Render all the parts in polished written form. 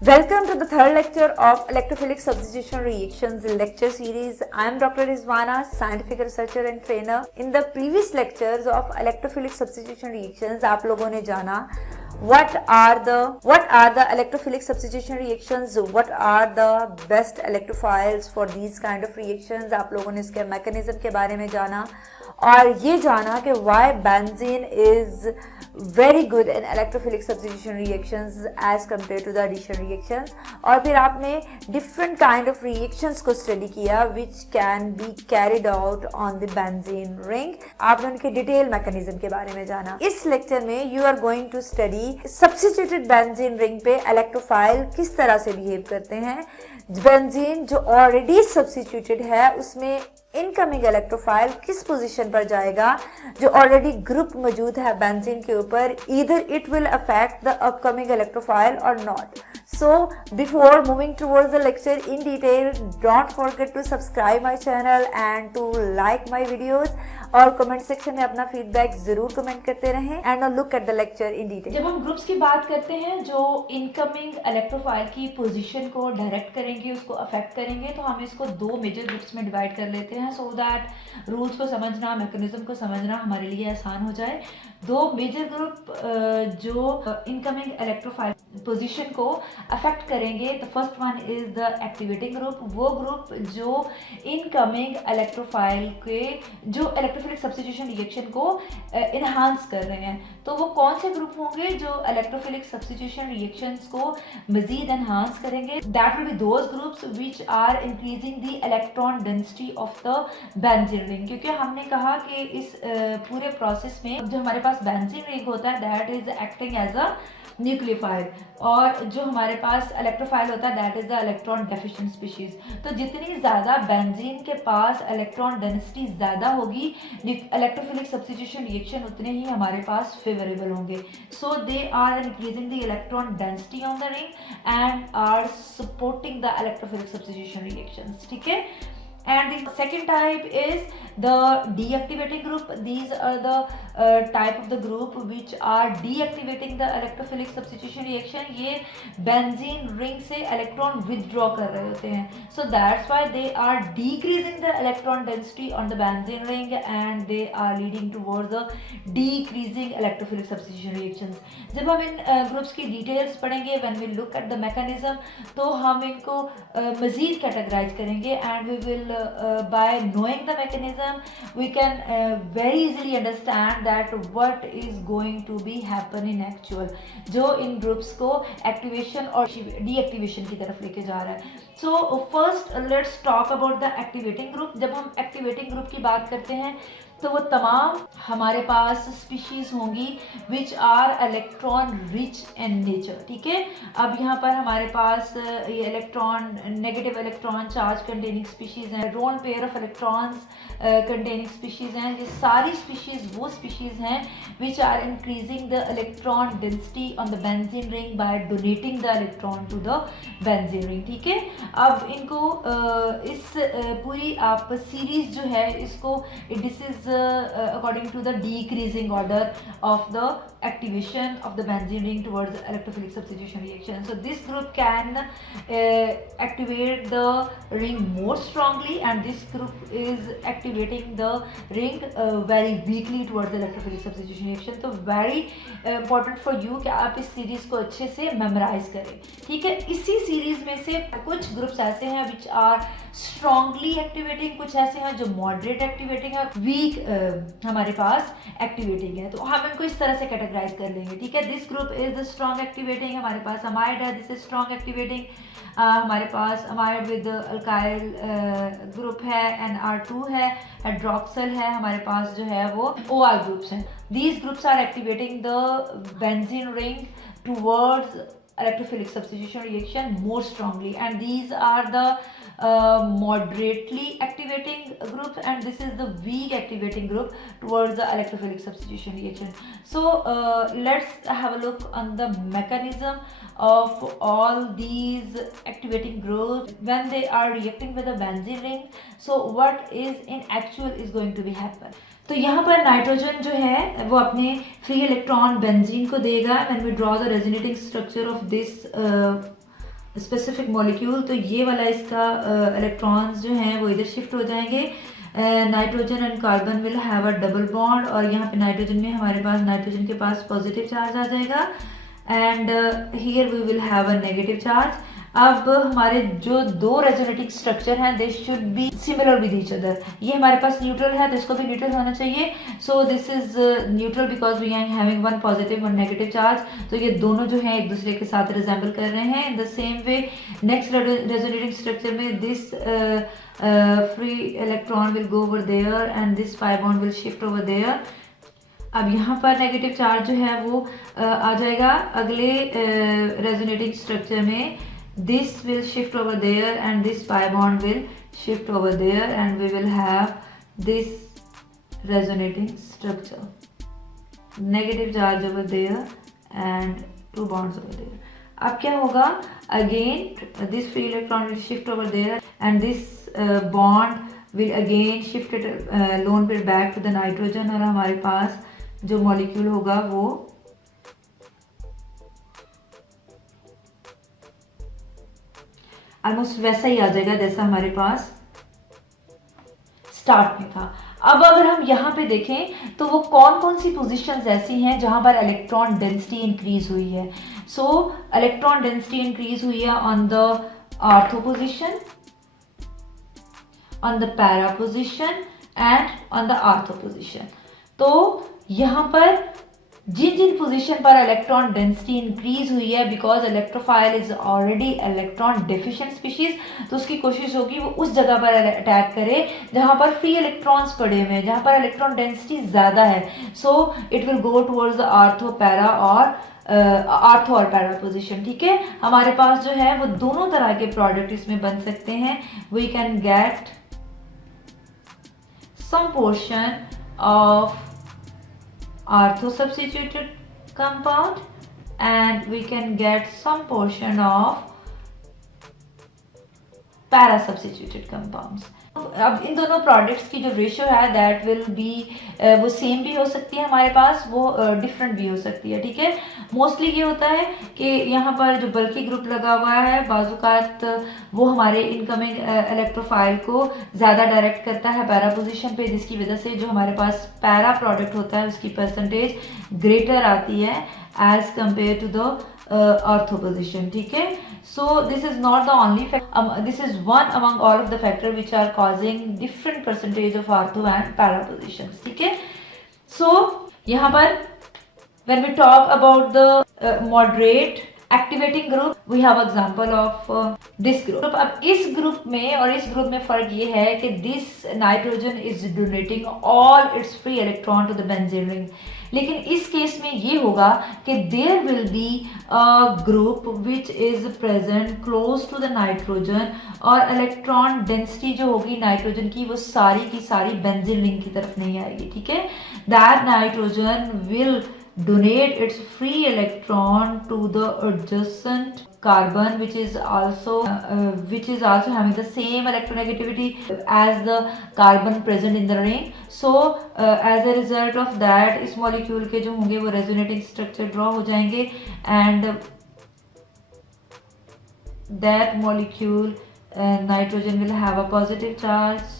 Welcome to the third lecture of electrophilic substitution reactions lecture series. I am Dr. Rizwana, scientific researcher and trainer. In the previous lectures of electrophilic substitution reactions, आप लोगों ने जाना what are the electrophilic substitution reactions, what are the best electrophiles for these kind of reactions. आप लोगों ने इसके mechanism के बारे में जाना और ये जाना कि why benzene is very good in electrophilic substitution reactions as compared to the addition reactions. और फिर आपने different kind of reactions को study किया which can be carried out on the benzene ring. आपने उनके detail mechanism के बारे में जाना. इस lecture में you are going to study substituted benzene ring पे electrophile किस तरह से behave करते हैं. बेंजीन जो ऑलरेडी सब्स्टिट्यूटेड है उसमें इनकमिंग इलेक्ट्रोफाइल किस पोजीशन पर जाएगा जो ऑलरेडी ग्रुप मौजूद है बेंजीन के ऊपर, either it will affect the upcoming electrophile और not. So before moving towards the lecture in detail, don't forget to subscribe my channel and to like my videos और comment section में अपना feedback जरूर comment करते रहें. And now look at the lecture in detail. जब हम groups की बात करते हैं जो इनकमिंग इलेक्ट्रोफाइल की पोजीशन को डायरेक्ट करेंगे, उसको अफेक्ट करेंगे, तो हम इसको दो मेजर ग्रुप्स में डिवाइड कर लेते हैं सो दैट रूल्स को समझना, मैकेनिज्म को समझना हमारे लिए आसान हो जाए. दो मेजर ग्रुप जो इनकमिंग इलेक्ट्रोफाइल पोजीशन को अफेक्ट करेंगे. The first one is the activating group. वो ग्रुप जो इनकमिंग इलेक्ट्रोफाइल के जो इलेक्ट्रोफिलिक सब्स्टिट्यूशन रिएक्शन को इनहांस कर रहे हैं. तो वो कौन से ग्रुप होंगे जो इलेक्ट्रोफिलिक सब्स्टिट्यूशन रिएक्शंस को मजीद एनहांस करेंगे? That will be those groups which are increasing the electron density of the benzene ring. क्योंकि हमने कहा कि इस पूरे प्रोसेस में जो हमारे पास बेंजीन रिंग होता है that is acting as a nucleophile और जो हमारे पास इलेक्ट्रोफाइल होता है that is the electron deficient species. तो जितनी ज़्यादा बेंजीन के पास इलेक्ट्रॉन डेंसिटी ज़्यादा होगी इलेक्ट्रोफिलिक सब्स्टिट्यूशन रिएक्शन उतने ही हमारे पास फेवरेबल होंगे. So they are increasing the electron density on the ring and are supporting the electrophilic substitution reactions. ठीक है. And the second type is the deactivating group. These are the type of the group which are deactivating the electrophilic substitution reaction. ये benzene ring से electron withdraw कर रहे होते हैं. So that's why they are decreasing the electron density on the benzene ring and they are leading towards the decreasing electrophilic substitution reactions. जब हम इन groups की details पढ़ेंगे, when we look at the mechanism, तो हम इनको मज़ीद categorize करेंगे and we will by knowing the mechanism we can very easily understand that what is going to be happen in actual जो इन groups को activation और deactivation की तरफ लेके जा रहा है. So first let's talk about the activating group. जब हम activating group की बात करते हैं तो वो तमाम हमारे पास स्पीशीज होंगी which are electron rich in nature. ठीक है. अब यहाँ पर हमारे पास ये electron negative electron charge containing species हैं, lone pair of electrons containing species हैं. ये सारी स्पीशीज वो स्पीशीज हैं which are increasing the electron density on the benzene ring by donating the electron to the benzene ring. ठीक है. अब इनको इस पूरी आप सीरीज जो है इसको this is according to the decreasing order of the activation of the benzene ring towards the electrophilic substitution reaction. So this group can activate the ring more strongly and this group is activating the ring very weakly towards the electrophilic substitution reaction. तो very important for you कि आप इस series को अच्छे से memorise करें. ठीक है. इसी सीरीज में से कुछ ग्रुप्स ऐसे हैं विच आर स्ट्रांगली एक्टिवेटिंग, कुछ ऐसे हैं जो मॉडरेट एक्टिवेटिंग है, वीक हमारे पास एक्टिवेटिंग है. तो हम इनको इस तरह से कैटेगराइज कर लेंगे. ठीक है. This group is the strong activating. हमारे पास अमाइड है, दिस इज स्ट्रॉन्ग एक्टिवेटिंग. हमारे पास अमाइड विद अल्काइल ग्रुप है, NR2 है, हाइड्रोक्सिल है, हमारे पास जो है वो OR ग्रुप्स हैं. These groups are activating the benzene ring towards electrophilic substitution reaction more strongly and these are the moderately activating group and this is the weak activating group towards the electrophilic substitution reaction. So let's have a look on the mechanism of all these activating groups when they are reacting with the benzene ring. So what is in actual is going to be happen. तो यहाँ पर nitrogen जो है वो अपने free electron benzene को देगा. When we draw the resonating structure of this specific molecule, तो ये वाला इसका इलेक्ट्रॉन्स जो हैं वो इधर शिफ्ट हो जाएंगे. Nitrogen and carbon will have a double bond, और यहाँ पे नाइट्रोजन में हमारे पास नाइट्रोजन के पास पॉजिटिव चार्ज आ जाएगा and here we will have a negative charge. अब हमारे जो दो रेजोनेटिंग स्ट्रक्चर हैं they should be similar with each other. ये हमारे पास न्यूट्रल है तो इसको भी न्यूट्रल होना चाहिए. So this is neutral because we are having one positive one negative charge. तो ये दोनों जो हैं एक दूसरे के साथ रिजेंबल कर रहे हैं. In the same way next resonating structure में this free electron will go over there and this pi bond will shift over there. अब यहाँ पर नेगेटिव चार्ज जो है वो आ जाएगा अगले रेजोनेटिंग स्ट्रक्चर में. This will shift over there and this pi bond will shift over there and we will have this resonating structure. Negative charge over there and two bonds over there. अब क्या होगा? Again this free electron will shift over there and this bond will again shift it lone pair back to the nitrogen और हमारे पास जो molecule होगा वो almost वैसा ही आ जाएगा जैसा हमारे पास स्टार्ट में था. अब अगर हम यहाँ पे देखें तो वो कौन कौन सी पोजीशंस ऐसी हैं जहां पर इलेक्ट्रॉन डेंसिटी इंक्रीज हुई है. सो इलेक्ट्रॉन डेंसिटी इंक्रीज हुई है on the ortho position, on the para position and on the ortho position. तो यहाँ पर जिन जिन पोजीशन पर इलेक्ट्रॉन डेंसिटी इंक्रीज हुई है because electrophile is already electron deficient species, तो उसकी कोशिश होगी वो उस जगह पर अटैक करे जहां पर फ्री इलेक्ट्रॉन्स पड़े हुए हैं, जहां पर इलेक्ट्रॉन डेंसिटी ज्यादा है. So it will go towards the ortho para और आर्थो और पैरा पोजीशन. ठीक है, हमारे पास जो है वो दोनों तरह के प्रोडक्ट इसमें बन सकते हैं. We can get some portion of ortho substituted compound and we can get some portion of para substituted compounds. अब इन दोनों प्रोडक्ट्स की जो रेशियो है दैट विल बी वो सेम भी हो सकती है हमारे पास, वो डिफरेंट भी हो सकती है. ठीक है, मोस्टली ये होता है कि यहाँ पर जो बल्कि ग्रुप लगा हुआ है बाजुकात वो हमारे इनकमिंग इलेक्ट्रोफाइल को ज़्यादा डायरेक्ट करता है पैरा पोजीशन पे, जिसकी वजह से जो हमारे पास पैरा प्रोडक्ट होता है उसकी परसेंटेज ग्रेटर आती है as compare to the ortho position. ठीक है, so this is not the only factor, this is one among all of the factor which are causing different percentage of ortho and para positions. ठीक है, so यहाँ पर when we talk about the moderate activating group we have example of this group. अब इस group में और इस group में फर्क ये है कि this nitrogen is donating all its free electron to the benzene ring. लेकिन इस केस में ये होगा कि there will be a group which is present close to the nitrogen और इलेक्ट्रॉन डेंसिटी जो होगी नाइट्रोजन की वो सारी की सारी बेंजीन रिंग की तरफ नहीं आएगी. ठीक है, that nitrogen will donate its free electron to the adjacent carbon which is also having the same electronegativity as the carbon present in the ring. So as a result of that इस molecule के जो होंगे वो resonating structure draw हो जाएंगे and that molecule nitrogen will have a positive charge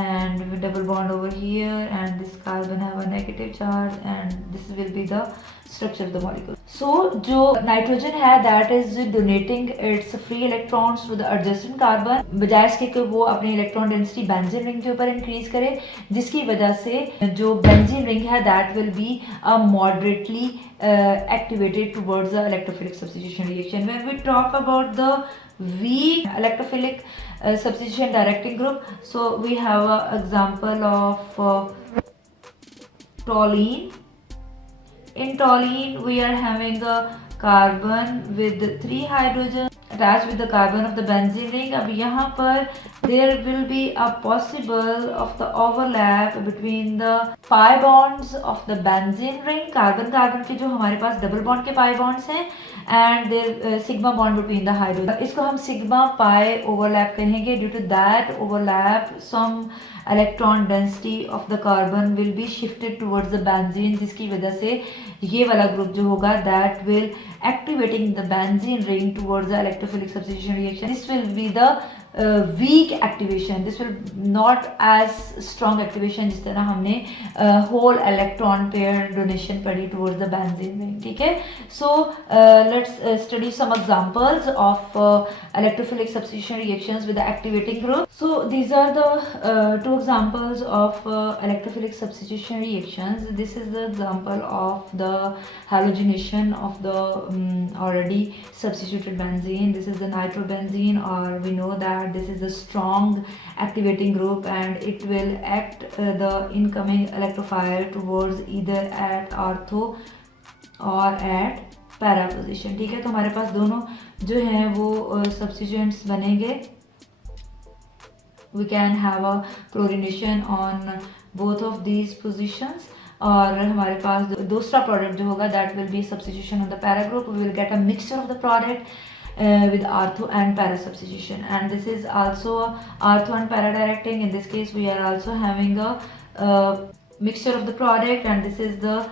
and with double bond over here and this carbon have a negative charge and this will be the structure of the molecule. So जो nitrogen है that is donating its free electrons to the adjacent carbon बजाय इसके कि वो अपनी electron density benzene ring के ऊपर increase करे, जिसकी वजह से जो benzene ring है that will be moderately activated towards the electrophilic substitution reaction. When we talk about the weak electrophilic substitution directing group, so we have an example of toluene. In toluene we are having a carbon with 3 hydrogen attached with the carbon of the benzene ring. अब यहाँ पर there will be a possible of the overlap between the pi bonds of the benzene ring, carbon carbon के जो हमारे पास double bond के pi bonds हैं and their sigma bond between the hydrogen. इसको हम sigma pi overlap कहेंगे. Due to that overlap some electron density of the carbon will be shifted towards the benzene, जिसकी वजह से ये वाला ग्रुप जो होगा that will activating the benzene ring towards the electrophilic substitution reaction. This will be the weak activation. This will not as strong activation जिस तरह हमने whole electron pair donation पढ़ी towards the benzene ring. ठीक है. So let's study some examples of electrophilic substitution reactions with the activating group. So these are the two examples of electrophilic substitution reactions. This is the example of the halogenation of the already substituted benzene. This is the nitrobenzene, or we know that this is the strong activating group, and it will act the incoming electrophile towards either at ortho or at para position. ठीक है. तो हमारे पास दोनों जो हैं वो substituents बनेंगे. We can have a chlorination on both of these positions. और हमारे पास दूसरा प्रोडक्ट जो होगा that will be substitution of the para group. We will get a mixture of the product with ortho and para substitution, and this is also ortho and para directing. In this case we are also having a mixture of the product, and this is the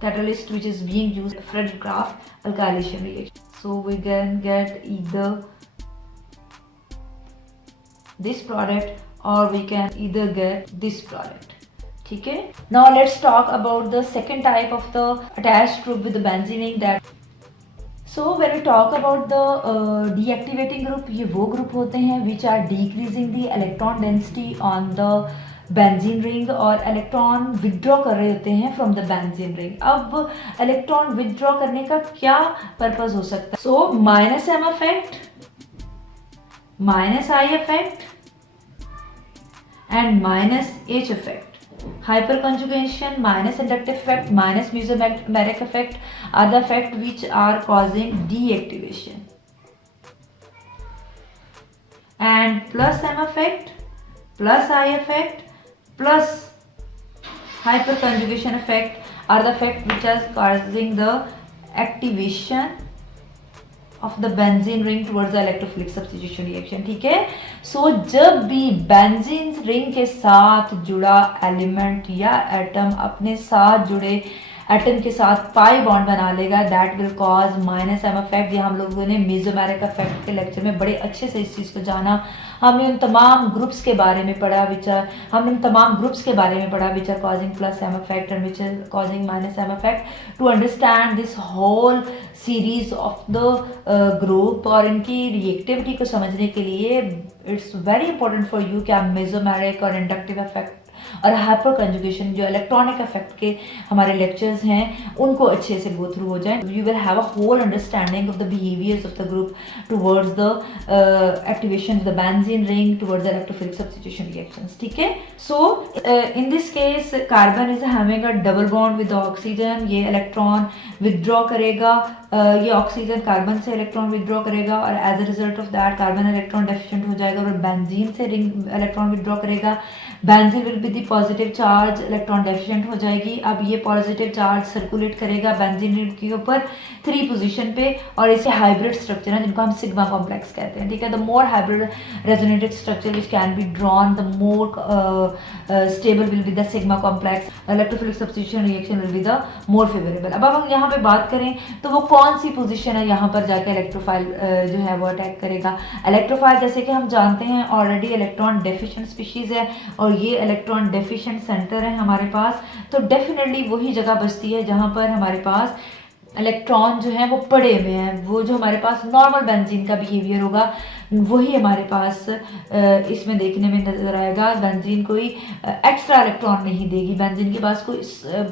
catalyst which is being used, Fredcraft alkylation reaction. So we can get either this product or we can either get this product. ठीक है. Now let's talk about the second type of the attached group with the benzene ring. That so when we talk about the deactivating group, ये वो group होते हैं which are decreasing the electron density on the benzene ring, और electron withdraw कर रहे होते हैं from the benzene ring. अब electron withdraw करने का क्या purpose हो सकता है? So minus M effect, minus I effect and minus H effect. Hyperconjugation, minus inductive effect, minus mesomeric effect are the effects which are causing deactivation. And plus M effect, plus I effect, plus hyperconjugation effect are the effects which are causing the activation of the benzene ring towards the electrophilic substitution reaction. ठीक है. So जब भी benzene ring के साथ जुड़ा element या atom अपने साथ जुड़े एटम के साथ पाई बॉन्ड बना लेगा, that will cause minus M effect. ये हम लोगों ने मेसोमेरिक इफेक्ट के लेक्चर में बड़े अच्छे से इस चीज़ को जाना. हमने उन तमाम ग्रुप्स के बारे में पढ़ा which are causing plus M effect and which are causing minus M effect. To understand this whole series of the group और इनकी रिएक्टिविटी को समझने के लिए it's very important for you कि आप मेसोमेरिक और इंडक्टिव इफेक्ट और हाइपर कंजुगेशन जो इलेक्ट्रॉनिक इफेक्ट के हमारे लेक्चर्स हैं उनको अच्छे से गो थ्रू हो जाए. You will have a whole understanding of the behaviours of the group towards the activation of the benzene ring towards the electrophilic substitution reactions. ठीक है. So in this case carbon is having a double bond with oxygen. ये electron withdraw करेगा, ये oxygen carbon से electron withdraw करेगा और as a result of that carbon electron deficient हो जाएगा और बेंजीन से रिंग इलेक्ट्रॉन विदड्रॉ करेगा. Benzene will be the positive charge, electron deficient हो जाएगी. अब ये पॉजिटिव चार्ज सर्कुलेट करेगा बेंजीन रिंग के ऊपर 3 पोजीशन पे और इसे हाइब्रिड स्ट्रक्चर है जिनको हम सिग्मा कॉम्प्लेक्स कहते हैं. ठीक है. The more hybrid resonated structure which can be drawn, the more stable will be the sigma complex. Electrophilic substitution reaction will be the more favourable. अब हम यहाँ पे बात करें तो वो कौन सी पोजीशन है यहाँ पर जाकर इलेक्ट्रोफाइल जो है वो अटैक करेगा. इलेक्ट्रोफाइल जैसे कि हम जानते हैं ऑलरेडी इलेक्ट्रॉन डेफिशिएंट स्पीशीज है और ये इलेक्ट्रॉन डेफिशिएंट सेंटर है हमारे पास. तो डेफिनेटली वही जगह बचती है जहाँ पर हमारे पास इलेक्ट्रॉन जो है वो पड़े हुए हैं. वो जो हमारे पास नॉर्मल बेंजीन का बिहेवियर होगा वही हमारे पास इसमें देखने में नजर आएगा. बेंजीन कोई एक्स्ट्रा इलेक्ट्रॉन नहीं देगी, बेंजीन के पास कोई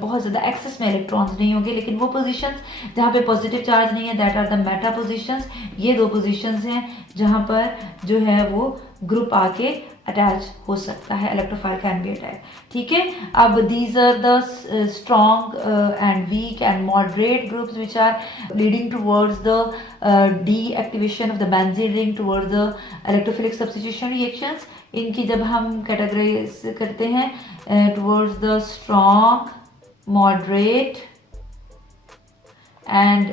बहुत ज़्यादा एक्सेस में इलेक्ट्रॉन्स नहीं होंगे. लेकिन वो पोजीशंस जहाँ पे पॉजिटिव चार्ज नहीं है that are the meta positions. ये 2 पोजीशंस हैं जहाँ पर जो है वो ग्रुप आके अटैच हो सकता है. Electrophile can be attach. ठीक है. अब these are the strong and weak and moderate groups which are leading towards the deactivation of the benzene ring towards the electrophilic substitution reactions. इनकी जब हम कैटेगराइज करते हैं towards the strong, moderate and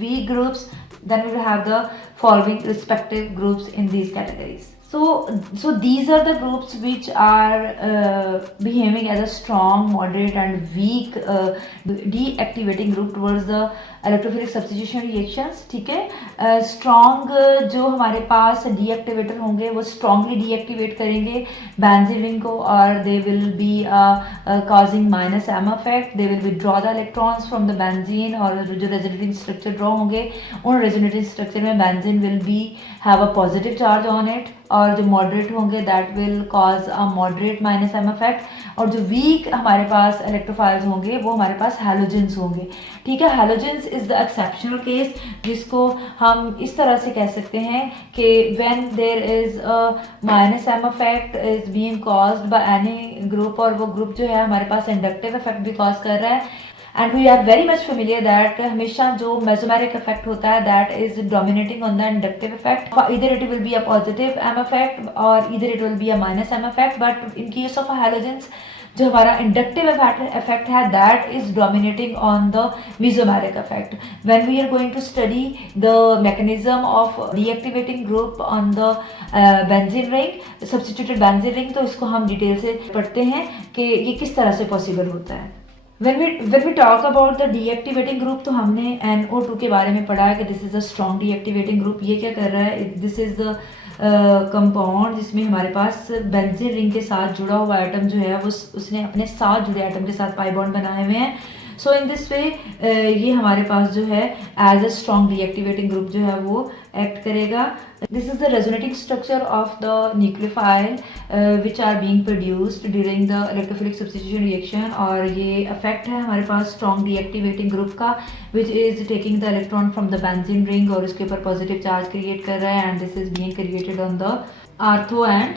weak groups, then we will have the following respective groups in these categories. So these are the groups which are behaving as a strong, moderate and weak deactivating group towards the electrophilic substitution reactions. ठीक है, strong जो हमारे पास deactivator होंगे वो strongly deactivate करेंगे benzene ring को और they will be causing minus M effect. They will withdraw the electrons from the benzene और जो resonating structure draw होंगे उन resonating structure में benzene will be have a positive charge on it और जो moderate होंगे that will cause a moderate minus M effect और जो weak हमारे पास electrophiles होंगे वो हमारे पास halogens होंगे. ठीक है, halogens is the exceptional case जिसको हम इस तरह से कह सकते हैं कि when there is a minus M effect is being caused by any group और वो group जो है हमारे पास inductive effect भी cause कर रहा है. And we are very much familiar that हमेशा जो mesomeric effect होता है that is dominating on the inductive effect. Either it will be a positive M effect or either it will be a minus M effect. But in case of halogens जो हमारा inductive effect है that is dominating on the mesomeric effect. When we are going to study the mechanism of deactivating group on the benzene ring, substituted benzene ring, तो इसको हम detail से पढ़ते हैं कि ये किस तरह से पॉसिबल होता है. When we talk about the deactivating group तो हमने NO2 के बारे में पढ़ा है कि this is a strong deactivating group. ये क्या कर रहा है, this is the कंपाउंड जिसमें हमारे पास बेंजीन रिंग के साथ जुड़ा हुआ एटम जो है वो उसने अपने साथ जुड़े एटम के साथ पाई बॉन्ड बनाए हुए हैं. सो इन दिस वे ये हमारे पास जो है as a strong deactivating group जो है वो एक्ट करेगा. This is the resonating structure of the nucleophile which are being produced during the electrophilic substitution reaction और ये इफेक्ट है हमारे पास स्ट्रॉन्ग डीएक्टिवेटिंग ग्रुप का which is taking the electron from the benzene ring और उसके ऊपर positive charge create कर रहा है and this is being created on the ortho and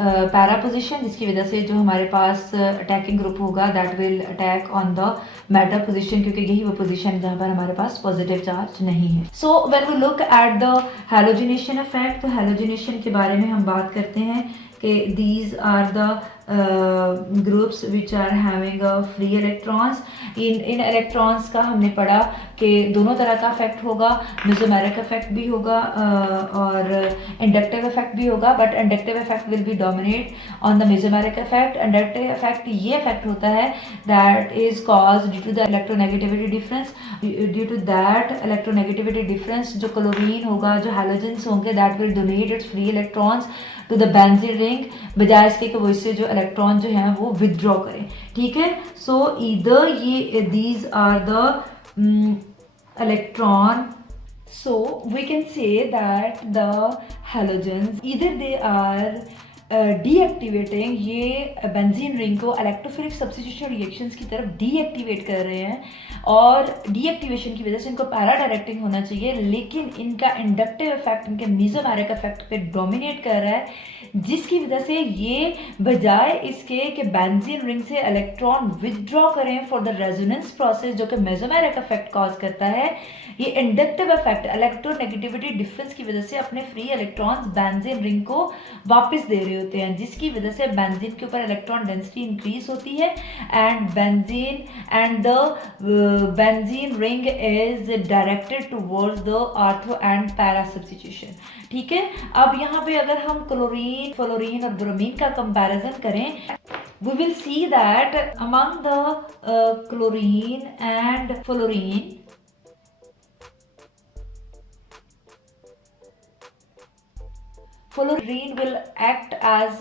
para position जिसकी वजह से जो हमारे पास अटैकिंग ग्रुप होगा that will attack on the Meta position क्योंकि यही वो पोजिशन जहाँ पर हमारे पास पॉजिटिव चार्ज नहीं है. So when we look at the halogenation effect तो हैलोजिनेशन के बारे में हम बात करते हैं कि these are the groups which are having free electrons. इन इलेक्ट्रॉन्स का हमने पढ़ा कि दोनों तरह का इफेक्ट होगा, मेसोमेरिक इफेक्ट भी होगा और इंडक्टिव इफेक्ट भी होगा. But inductive effect will be dominate on the mesomeric effect. Inductive effect ये इफेक्ट होता है that is cause due to the electronegativity difference. Due to that electronegativity difference जो क्लोरीन होगा, जो हैलोजेंस होंगे that will donate its free electrons to the benzene ring बजाय इसके कि वो इससे जो इलेक्ट्रॉन जो है वो विदड्रॉ करें. ठीक है, सो ईदर ये these are the electron. So we can say that the halogens either they are deactivating ये बेंजीन रिंग को इलेक्ट्रोफिलिक सब्स्टिट्यूशन रिएक्शंस की तरफ डीएक्टिवेट कर रहे हैं और डीएक्टिवेशन की वजह से इनको पैरा डायरेक्टिंग होना चाहिए लेकिन इनका इंडक्टिव इफेक्ट इनके मेसोमेरिक इफेक्ट पे डोमिनेट कर रहा है जिसकी वजह से ये बजाय इसके कि बेंजीन रिंग से इलेक्ट्रॉन विदड्रॉ करें फॉर द रेजोनेंस प्रोसेस जो कि मेसोमेरिक इफेक्ट कॉज करता है, ये इंडक्टिव इफेक्ट इलेक्ट्रोनेगेटिविटी डिफरेंस की वजह से अपने फ्री इलेक्ट्रॉन्स बेंजीन रिंग को वापस दे रहे होते हैं जिसकी वजह से बेंजीन के ऊपर इलेक्ट्रॉन डेंसिटी इंक्रीज होती है and benzene ring is directed towards the ortho and para substitution. ठीक है, अब यहाँ पे अगर हम क्लोरीन, फ्लोरीन और ब्रोमीन का कंपैरिजन करें we will see that among the chlorine and fluorine fluorine will act as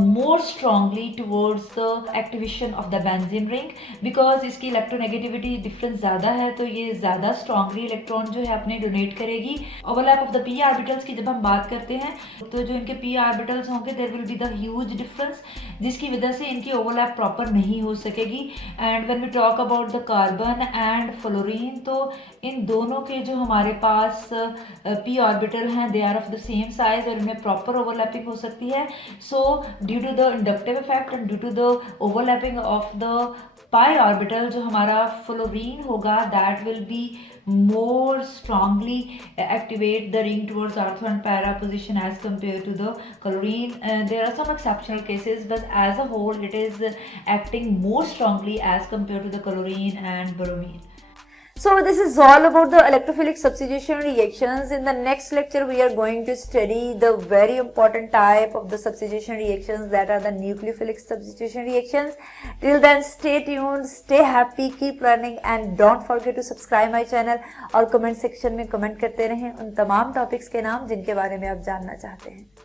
more strongly towards the activation of the benzene ring because इसकी इलेक्ट्रोनेगेटिविटी डिफरेंस ज़्यादा है तो ये ज़्यादा स्ट्रांगली इलेक्ट्रॉन जो है अपने डोनेट करेगी. Overlap of the p orbitals की जब हम बात करते हैं तो जो इनके पी ऑर्बिटल्स होंगे there will be the huge difference जिसकी वजह से इनकी ओवरलैप प्रॉपर नहीं हो सकेगी. And when we talk about the carbon and fluorine तो इन दोनों के जो हमारे पास पी ऑर्बिटल हैं they are of the same size और इनमें प्रॉपर ओवरलैपिंग हो सकती है. So due to the inductive effect and due to the overlapping of the pi orbital जो हमारा फ्लोरीन होगा that will be more strongly activate the ring towards ortho and para position as compared to the chlorine. There are some exceptional cases but as a whole it is acting more strongly as compared to the chlorine and bromine. So this is all about the electrophilic substitution reactions. In the next lecture, we are going to study the very important type of the substitution reactions, that are the nucleophilic substitution reactions. Till then, stay tuned, stay happy, keep learning and don't forget to subscribe my channel. और comment section में comment करते रहें उन तमाम topics के नाम जिनके बारे में आप जानना चाहते हैं.